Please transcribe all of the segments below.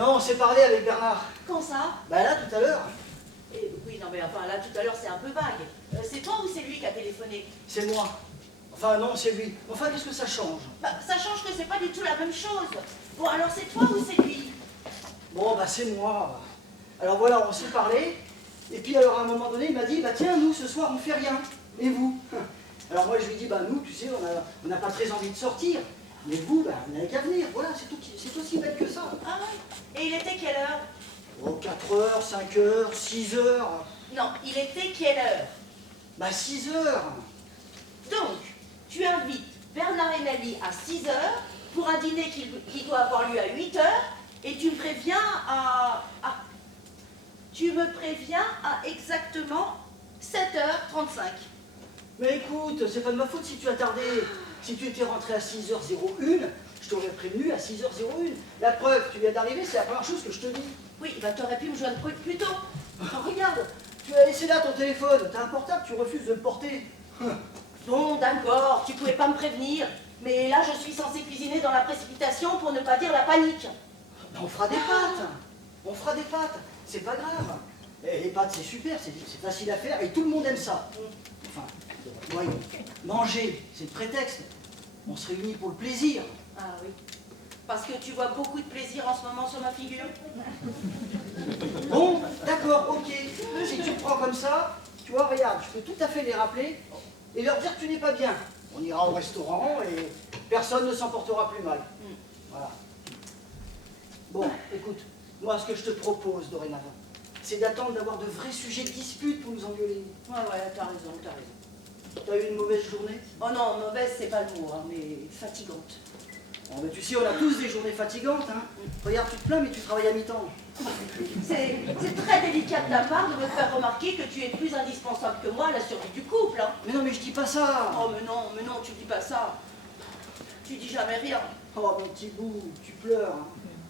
Non, on s'est parlé avec Bernard. Quand ça? Bah là, tout à l'heure. Oui, non, mais enfin, là, tout à l'heure, c'est un peu vague. C'est toi ou c'est lui qui a téléphoné? C'est moi. Enfin, non, c'est lui. Enfin, qu'est-ce que ça change? Bah, ça change que c'est pas du tout la même chose. Bon, alors c'est toi ou c'est lui? Bon, bah c'est moi. Alors voilà, on s'est parlé. Et puis alors, à un moment donné, il m'a dit, bah tiens, nous, ce soir, on fait rien. Et vous? Alors moi, je lui ai dit, bah nous, tu sais, on n'a pas très envie de sortir. Mais vous, bah, vous n'avez qu'à venir. Voilà, c'est aussi bête que ça. Ah ouais? Et il était quelle heure? Oh, 4 heures, 5 heures, 6 heures. Non, il était quelle heure? Bah 6 heures. Donc, tu invites Bernard et Nelly à 6 heures pour un dîner qui doit avoir lieu à 8 heures et tu me préviens tu me préviens à exactement 7h35. Mais écoute, c'est pas de ma faute si tu as tardé. Si tu étais rentré à 6h01, je t'aurais prévenu à 6h01. La preuve, tu viens d'arriver, c'est la première chose que je te dis. Oui, bah t'aurais pu me joindre plus tôt. Regarde, tu as laissé là ton téléphone, t'as un portable, tu refuses de le porter. Bon, d'accord, tu pouvais pas me prévenir. Mais là, je suis censée cuisiner dans la précipitation pour ne pas dire la panique. On fera des pâtes. On fera des pâtes. C'est pas grave. Et les pâtes, c'est super, c'est facile à faire et tout le monde aime ça. Enfin, voyons, manger, c'est le prétexte. On se réunit pour le plaisir. Ah oui. Parce que tu vois beaucoup de plaisir en ce moment sur ma figure. Bon, d'accord, ok. Si tu le prends comme ça, tu vois, regarde, je peux tout à fait les rappeler et leur dire que tu n'es pas bien. On ira au restaurant et personne ne s'en portera plus mal. Voilà. Bon, écoute, moi ce que je te propose dorénavant, c'est d'attendre d'avoir de vrais sujets de dispute pour nous engueuler. Ouais, t'as raison, t'as raison. T'as eu une mauvaise journée? Oh non, mauvaise, c'est pas le mot, hein, mais fatigante. Bon, ben, tu sais, on a tous des journées fatigantes, hein. Regarde, tu te plains, mais tu travailles à mi-temps. C'est très délicat de ta part de me faire remarquer que tu es plus indispensable que moi à la survie du couple. Hein. Mais non, mais je dis pas ça. Oh, mais non, tu dis pas ça. Tu dis jamais rien. Oh, mon petit bout, tu pleures. Hein.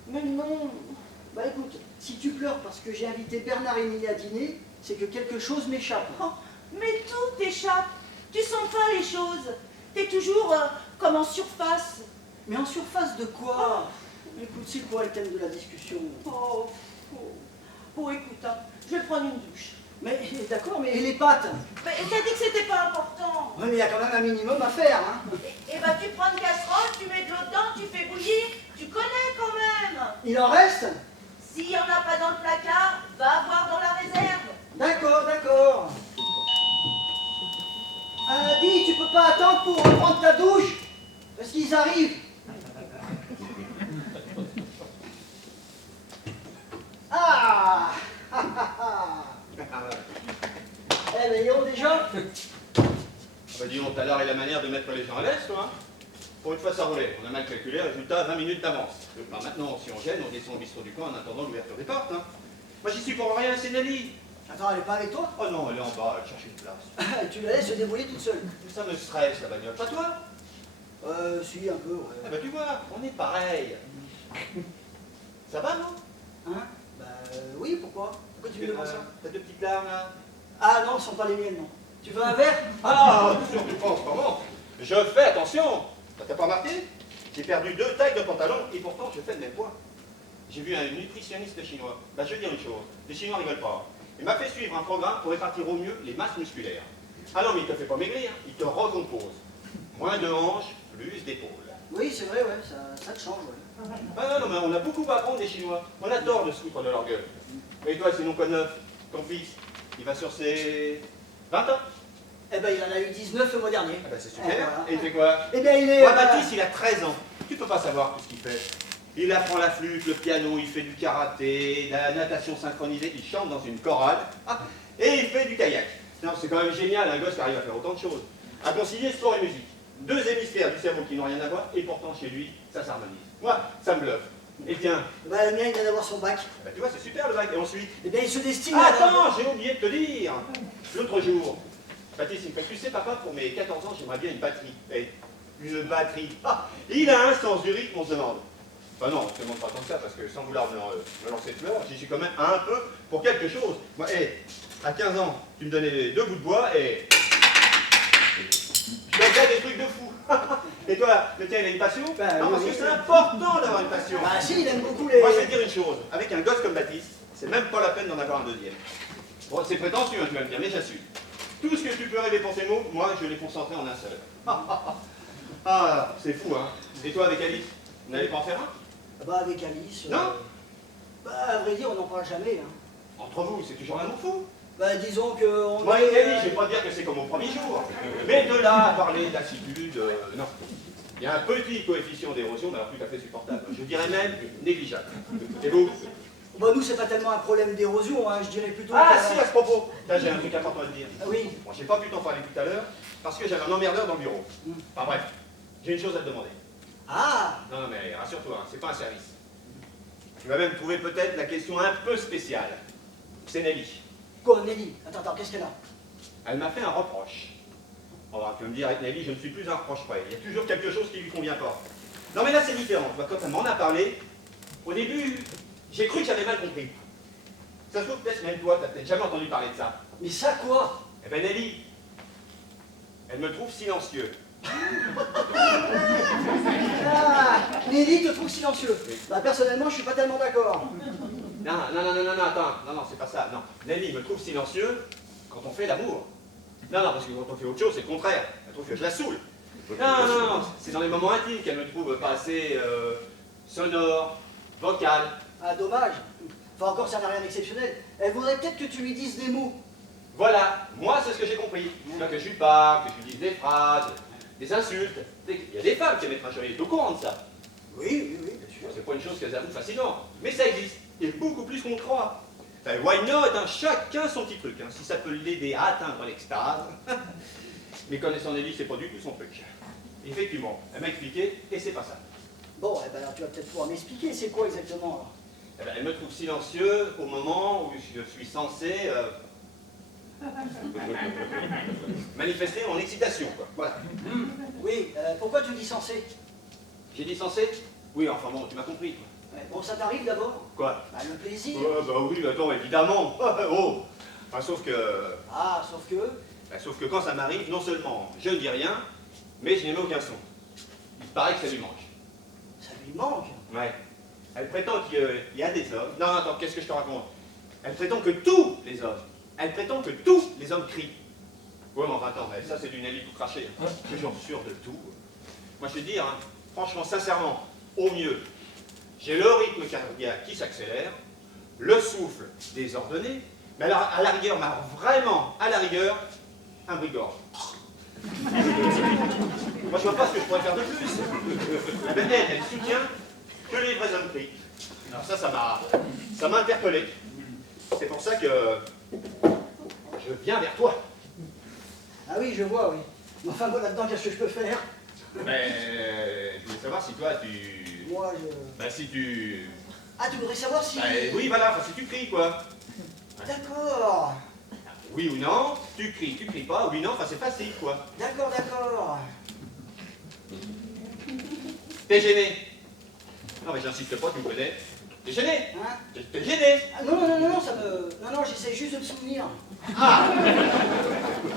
Mais non. Bah écoute, si tu pleures parce que j'ai invité Bernard et Émilie à dîner, c'est que quelque chose m'échappe. Oh, mais tout t'échappe. Tu sens pas les choses. T'es toujours comme en surface. Mais en surface de quoi? Écoute, c'est quoi le thème de la discussion? Écoute, hein, je vais prendre une douche. Mais d'accord, mais et les pâtes? Mais t'as dit que c'était pas important. Ouais, mais il y a quand même un minimum à faire, hein. Et bah tu prends une casserole, tu mets de l'eau dedans, tu fais bouillir. Tu connais quand même. Il en reste? S'il n'y en a pas dans le placard, va voir dans la réserve. D'accord, d'accord. Dis, tu peux pas attendre pour reprendre ta douche? Parce qu'ils arrivent. Ah. Eh ben, ils ont déjà. Bah dis donc, t'as l'art et la manière de mettre les gens à l'aise, toi, hein. Pour une fois, ça roulait. On a mal calculé, résultat, 20 minutes d'avance. Bah, maintenant, si on gêne, on descend au bistrot du coin en attendant l'ouverture des portes, hein. Moi, j'y suis pour rien, c'est Nelly. Attends, elle est pas avec toi? Oh non, elle est en bas, elle cherche une place. Tu la laisses se débrouiller toute seule. Ça me stresse, la bagnole. Pas toi? Si, un peu, ouais. Ah bah tu vois, on est pareil. Ça va, non? Hein? Bah, oui, pourquoi? Pourquoi tu me demandes ça? T'as deux petites larmes, là? Ah non, ce sont pas les miennes, non. Tu veux un verre? Ah, surtout pas en ce moment. Je fais attention. T'as pas remarqué? J'ai perdu 2 tailles de pantalon et pourtant je fais le même poids. J'ai vu un nutritionniste chinois. Bah je vais dire une chose, les Chinois rigolent pas. Il m'a fait suivre un programme pour répartir au mieux les masses musculaires. Ah non, mais il te fait pas maigrir, il te recompose. Moins de hanches, plus d'épaules. Oui, c'est vrai, ouais, ça te change, ouais. Ah non, mais on a beaucoup à apprendre des Chinois. On a tort de se foutre de leur gueule. Et toi, sinon quoi de neuf? Ton fils, il va sur ses 20 ans? Eh ben, il en a eu 19 le mois dernier. Ah bah c'est super. Voilà. Et il fait quoi? Eh bien, il est... Moi, Baptiste, il a 13 ans. Tu peux pas savoir tout ce qu'il fait. Il apprend la flûte, le piano, il fait du karaté, de la natation synchronisée, il chante dans une chorale, et il fait du kayak. Non, c'est quand même génial, un gosse qui arrive à faire autant de choses. À concilier sport et musique. 2 hémisphères du cerveau qui n'ont rien à voir, et pourtant chez lui, ça s'harmonise. Moi, ça me bluffe. Et tiens, Bah, le mien, il vient d'avoir son bac. bah, tu vois, c'est super le bac. Et ensuite... Eh bien, il se destine Ah, à... attends, j'ai oublié de te dire. L'autre jour, Baptiste, il me fait, tu sais, papa, pour mes 14 ans, j'aimerais bien une batterie. Et une batterie. Ah, il a un sens du rythme, on se demande. Enfin non, on se demande pas tant que ça, parce que sans vouloir me lancer de fleurs, j'y suis quand même un peu pour quelque chose. Moi, à 15 ans, tu me donnais 2 bouts de bois et... Je faisais des trucs de fou. Et toi, le tien, il a une passion? Bah, non, oui, parce oui. que c'est important d'avoir une passion. Bah si, il aime beaucoup les... Moi, je vais te dire une chose. Avec un gosse comme Baptiste, c'est même pas la peine d'en avoir un deuxième. Bon, c'est prétentieux, hein, tu vas me dire, mais j'assume. Tout ce que tu peux rêver pour tes mots, moi, je l'ai concentré en un seul. Ah, c'est fou, hein. Et toi, avec Alice, vous n'allez pas en faire un? Bah avec Alice... Non. Bah à vrai dire, on n'en parle jamais. Hein. Entre vous, c'est toujours un amour fou. Bah disons que... On Moi, avec Alice, je vais pas dire que c'est comme au premier jour. Mais de là à parler d'assiduité, non. Il y a un petit coefficient d'érosion, mais alors tout à fait supportable. Je dirais même négligeable. Et vous? Bah nous, c'est pas tellement un problème d'érosion, hein, je dirais plutôt... Ah que- si, à ce propos, là j'ai un truc important à te dire. Ah oui. Bon, j'ai pas pu t'en parler tout à l'heure, parce que j'avais un emmerdeur dans le bureau. Enfin bref, j'ai une chose à te demander. Ah. Non, non, mais rassure-toi, hein, c'est pas un service. Tu vas même trouver peut-être la question un peu spéciale. C'est Nelly. Quoi, Nelly? Attends, qu'est-ce qu'elle a? Elle m'a fait un reproche. On va me dire, avec Nelly, je ne suis plus un reproche près. Il y a toujours quelque chose qui lui convient pas. Non, mais là, c'est différent. Tu vois, quand elle m'en a parlé, au début, j'ai cru que j'avais mal compris. Ça se trouve, peut-être même toi, t'as peut-être jamais entendu parler de ça. Mais ça quoi? Eh ben, Nelly, elle me trouve silencieux. Ah, Nelly te trouve silencieux. Oui. Bah personnellement, je suis pas tellement d'accord. Non, attends. Non, c'est pas ça. Non, Nelly me trouve silencieux quand on fait l'amour. Non, parce que quand on fait autre chose, c'est le contraire. Elle trouve que je la saoule. Non, c'est dans les moments intimes qu'elle me trouve pas assez sonore, vocal. Ah, dommage. Enfin, encore, ça n'a rien d'exceptionnel. Elle voudrait peut-être que tu lui dises des mots. Voilà, moi c'est ce que j'ai compris. Que je lui parle, que je lui dise des phrases, des insultes. Il y a des femmes qui aiment être chérie, tu es au courant de ça. Oui, bien sûr. C'est pas une chose qu'elles avouent facilement, mais ça existe, et beaucoup plus qu'on le croit. Enfin, why not, hein, chacun son petit truc, hein, si ça peut l'aider à atteindre l'extase. Mais connaissant Nelly, c'est pas du tout son truc. Effectivement, elle m'a expliqué, et c'est pas ça. Bon, eh ben, alors, tu vas peut-être pouvoir m'expliquer, c'est quoi exactement alors? Eh ben, elle me trouve silencieux au moment où je suis censé manifester mon excitation, quoi. Voilà. Oui, pourquoi tu dis censé? J'ai dit censé? Oui, enfin bon, tu m'as compris. Ouais, bon, ça t'arrive d'abord? Quoi? Bah, le plaisir. Bah oui, attends, évidemment. Oh. Enfin, sauf que Ah, sauf que... sauf que quand ça m'arrive, non seulement je ne dis rien, mais je n'émets aucun son. Il paraît que ça lui manque. Ça lui manque. Ouais. Elle prétend qu'il y a des hommes. Non, attends, qu'est-ce que je te raconte? Elle prétend que tous les hommes. Elle prétend que tous les hommes crient. Ouais, mais enfin, attends, mais ça c'est du Nelly tout craché. Toujours sûr de tout. Moi je te dis, hein, franchement, sincèrement, au mieux, j'ai le rythme cardiaque qui s'accélère, le souffle désordonné, mais alors, à la rigueur, vraiment, à la rigueur, un brigord. Moi je vois pas ce que je pourrais faire de plus. La belle elle soutient que les vrais hommes crient. Alors ça m'a interpellé. C'est pour ça que je viens vers toi. Ah oui, je vois, oui. Mais enfin, bon, là-dedans, qu'est-ce que je peux faire? Mais je voulais savoir si toi tu... Moi, je... Bah si tu... Ah, tu voudrais savoir si... Bah, oui voilà, enfin si tu cries quoi. D'accord. Oui ou non, tu cries pas, oui non, enfin c'est facile quoi. D'accord. T'es gêné. Non mais j'insiste pas, tu me connais. T'es gêné. Hein? T'es gêné. Ah, non, ça me... Non, j'essaie juste de me souvenir. Ah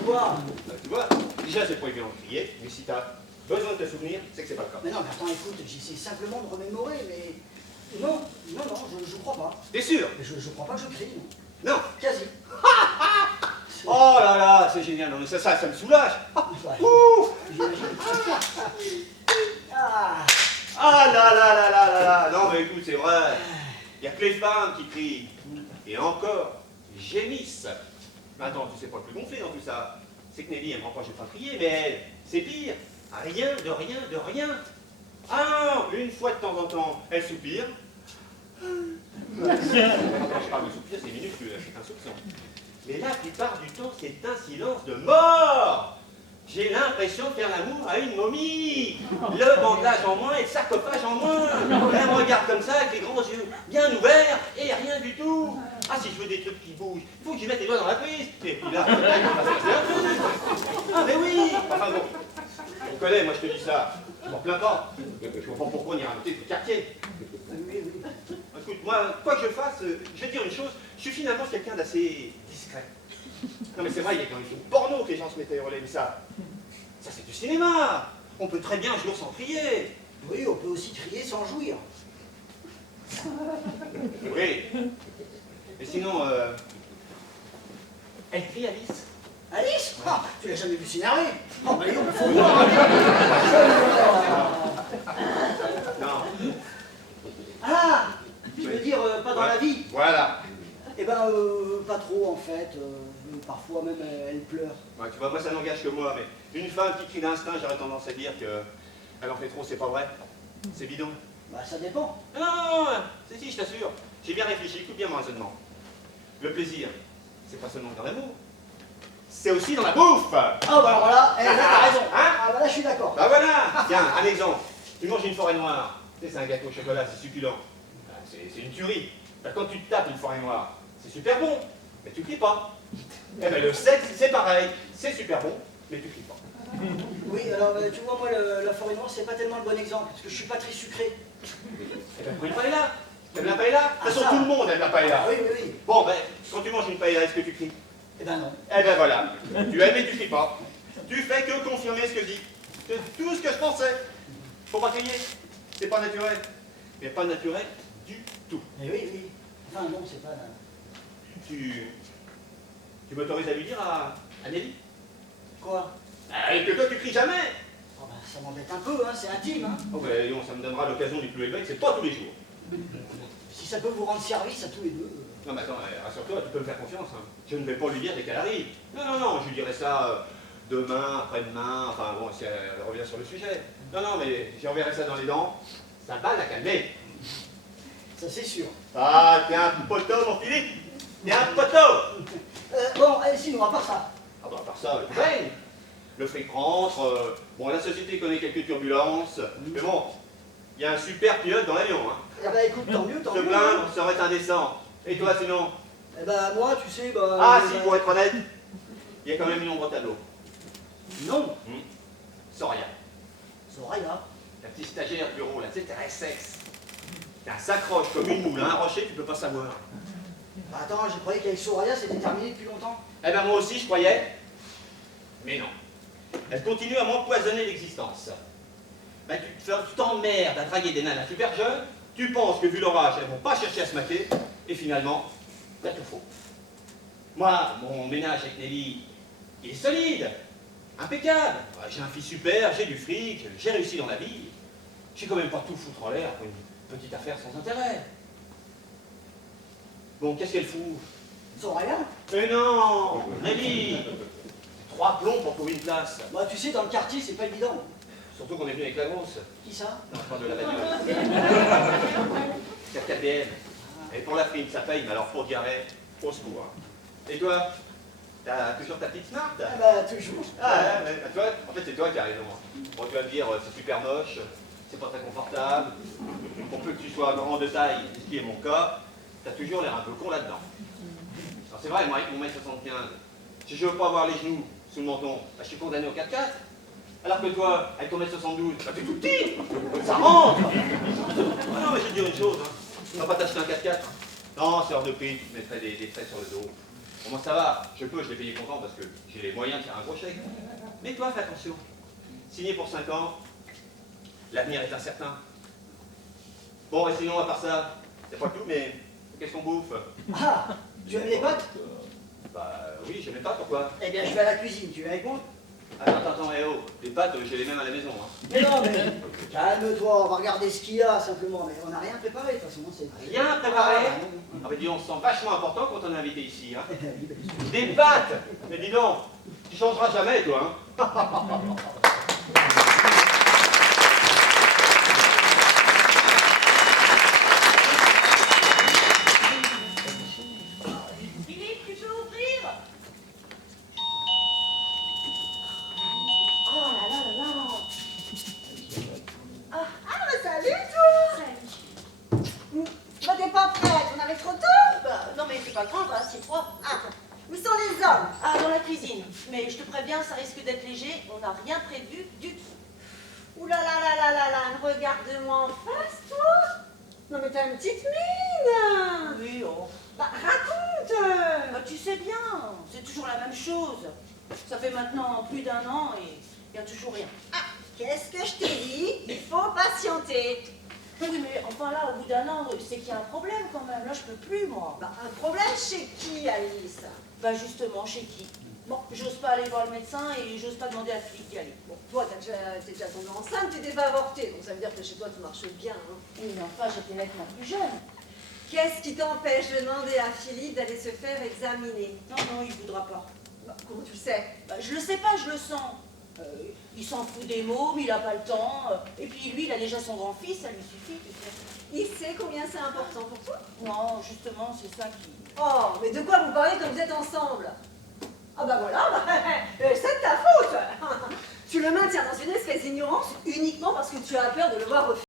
Quoi? bah, tu vois, déjà c'est pas évident de crier, mais si t'as besoin de te souvenir, c'est que c'est pas le cas. Mais non, mais attends, écoute, j'essaie simplement de remémorer, mais... Non, je crois pas. T'es sûr? Mais je crois pas que je crie, non. Non. Quasi. Oh là là, c'est génial, non mais ça me soulage. Ouais, Ouh. j'imagine. Ah. Ah là. Non mais écoute, c'est vrai. Il n'y a que les femmes qui crient. Et encore, gémissent. Mais attends, tu sais pas le plus gonflé dans tout ça. C'est que Nelly, elle me reproche de pas crier, mais elle, c'est pire. Rien. Ah non, une fois de temps en temps, elle soupire. Quand je parle de soupir, c'est minuscule, c'est un soupçon. Mais la plupart du temps, c'est un silence de mort. J'ai l'impression de faire l'amour à une momie. Le bandage en moins et le sarcophage en moins. Elle me regarde comme ça avec les grands yeux bien ouverts et rien du tout. Ah, si je veux des trucs qui bougent, il faut que j'y mette les doigts dans la prise. Et puis là, peut-être qu'on va se passer un truc. Ah, mais oui. Enfin bon, on connaît, moi je te dis ça. Je m'en plains pas. Je comprends pourquoi on ira habiter le quartier. Oui. Écoute, moi, quoi que je fasse, je vais te dire une chose, je suis finalement quelqu'un d'assez discret. Non mais c'est vrai, il y a quand même une porno que les gens se mettaient à hurler, mais ça c'est du cinéma. On peut très bien jouir sans crier. Oui, on peut aussi crier sans jouir. Oui. Mais sinon, elle crie Alice. Alice? Ah, tu l'as jamais vu s'énerver? Oh, bah, il faut voir. Non. Ah, tu veux dire pas dans Ouais. la vie? Voilà. Eh ben, pas trop en fait. Parfois même, elle pleure. Ouais, tu vois, moi ça n'engage que moi, mais une femme qui crie d'instinct, j'aurais tendance à dire qu'elle en fait trop, c'est pas vrai. C'est bidon. Bah, ça dépend. Non, non, non, si, je t'assure. J'ai bien réfléchi, écoute bien mon raisonnement. Le plaisir, c'est pas seulement dans l'amour, c'est aussi dans la bouffe. Ah, bah alors là, là, t'as raison. Hein? Ah, bah là, je suis d'accord. Bah voilà. Tiens, un exemple. Tu manges une forêt noire. Tu sais, c'est un gâteau au chocolat, c'est succulent. Bah, c'est une tuerie. Bah, quand tu te tapes une forêt noire, c'est super bon, mais tu cries pas. Eh ben, le sexe, c'est pareil. C'est super bon, mais tu cries pas. Oui, alors, tu vois, moi, la forêt noire, c'est pas tellement le bon exemple, parce que je suis pas très sucré. Eh ben, prends une paella. T'aimes la paella? De toute façon, ça. tout le monde aime la paella. Oui, oui, oui. Bon, ben, quand tu manges une paella, est-ce que tu cries? Eh ben non. Eh ben voilà. Tu aimes et tu cries pas. Tu fais que confirmer ce que je dis. C'est tout ce que je pensais. Faut pas crier. C'est pas naturel. Mais pas naturel du tout. Eh oui, oui. Enfin, non, c'est pas... Tu m'autorises à lui dire à Nelly Quoi? que toi tu cries jamais. Oh, bah, ça m'embête un peu, hein, c'est intime, hein. Oh ben non, ça me donnera l'occasion du plus élevé, que c'est pas tous les jours. Si ça peut vous rendre service à tous les deux... Non mais attends, rassure-toi, tu peux me faire confiance. Hein. Je ne vais pas lui dire dès qu'elle arrive. Non, non, non, je lui dirai ça demain, après-demain, enfin bon, si elle revient sur le sujet. Non, non, mais j'enverrai ça dans les dents. Ça va la calmer. Ça, c'est sûr. Ah, t'es un poteau, mon Philippe. T'es un poteau. Bon, sinon, à part ça... Ah bah à part ça, tu baignes. Le fric rentre, bon la société connaît quelques turbulences, mais bon, il y a un super pilote dans l'avion, hein. Eh ben, écoute, tant mieux, tant Se mieux. plaindre serait indécent. Et toi sinon? Eh ben, moi, tu sais, bah... Ah si, pour être honnête, il y a quand même une ombre au tableau. Non. Soria, Soraya. la petite stagiaire du bureau, là, tu sais, t'es sexe. Elle s'accroche comme une moule à un rocher, tu peux pas savoir. Bah, attends, je croyais qu'avec Soraya, c'était terminé depuis longtemps. Eh ben moi aussi je croyais, mais non. Elle continue à m'empoisonner l'existence. Ben, tu t'emmerdes à draguer des nanas super jeunes, tu penses que vu l'orage, elles vont pas chercher à se mater, et finalement, t'as tout faux. Moi, mon ménage avec Nelly, il est solide, impeccable. Ouais, j'ai un fils super, j'ai du fric, j'ai réussi dans la vie. J'ai quand même pas tout foutre en l'air pour une petite affaire sans intérêt. Bon, qu'est-ce qu'elle fout? Soraya? Mais non, Nelly, 3 plombs pour trouver une place. Bah, tu sais, dans le quartier, c'est pas évident. Surtout qu'on est venu avec la grosse. Qui ça? Non, je parle de la radio. 4KPM. Et pour la prime, ça paye, mais alors pour diarrhée, au secours. Et toi, t'as toujours ta petite smart? Ah bah, toujours. Ah, ouais, bah, toi, en fait, c'est toi qui as raison. Bon, tu vas me dire, c'est super moche, c'est pas très confortable. Pour peu que tu sois grand de taille, ce qui est mon cas, t'as toujours l'air un peu con là-dedans. Alors c'est vrai, moi, avec mon mètre 75, si je veux pas avoir les genoux sous le menton, bah, je suis condamné au 4x4. Alors que toi, avec ton mètre 72, bah, t'es tout petit, ça rentre. Ah non, mais je vais te dire une chose, hein. Tu vas pas t'acheter un 4x4. Non, c'est hors de prix, tu te mettrais des traits sur le dos. Bon, moi ça va, je l'ai payé content parce que j'ai les moyens de faire un gros chèque. Mais toi, fais attention. Signé pour 5 ans, l'avenir est incertain. Bon, et sinon, à part ça, c'est pas tout, mais qu'est-ce qu'on bouffe? Ah, tu aimes les pâtes? Bah oui, j'aime les pâtes, pourquoi? Eh bien, je vais à la cuisine, tu viens avec moi? Attends, eh oh, les pâtes, j'ai les mêmes à la maison. Hein. Mais non, mais calme-toi, on va regarder ce qu'il y a simplement. Mais on n'a rien préparé, de toute façon. C'est... Rien préparé? Ah, non. Ah bah dis donc, on se sent vachement important quand on est invité ici. Hein. Oui, bah, dis donc. Des pâtes! Mais dis donc, tu changeras jamais, toi. Hein. Philippe, tu peux ouvrir? Oh là là là là. Ah, mais salut toi! Salut. Bah t'es pas prête, on arrive trop tôt? Bah, non mais c'est pas grave, hein, c'est froid. Ah, où sont les hommes? Ah, dans la cuisine. Mais je te préviens, ça risque d'être léger, on n'a rien prévu du tout. Ouh là là là là là là, regarde-moi en face toi! Non mais t'as une petite mine! Oui, oh. Bah raconte! Bah, tu sais bien, c'est toujours la même chose. Ça fait maintenant plus d'1 an et il n'y a toujours rien. Ah, Qu'est-ce que je t'ai dit? Il faut patienter. Oui, mais enfin là, au bout d'un an, c'est qu'il y a un problème quand même. Là, je peux plus, moi. Bah, un problème chez qui, Alice? Bah justement, chez qui? Bon, j'ose pas aller voir le médecin et j'ose pas demander à Philippe d'y aller. Bon, toi, t'es déjà tombée enceinte, t'étais pas avortée, donc ça veut dire que chez toi, tout marche bien. Hein. Oui, mais enfin, j'étais nettement plus jeune. Qu'est-ce qui t'empêche de demander à Philippe d'aller se faire examiner? Non, non, il voudra pas. Bah, comment tu le sais? Bah, je le sais pas, je le sens. Il s'en fout des mômes, il a pas le temps. Et puis lui, il a déjà son grand-fils, ça lui suffit, tu sais. Il sait combien c'est important pour toi? Non, justement, c'est ça qui... Oh, mais de quoi vous parlez quand vous êtes ensemble? Ah bah voilà, c'est de ta faute. Tu le maintiens dans une espèce d'ignorance uniquement parce que tu as peur de le voir refuser.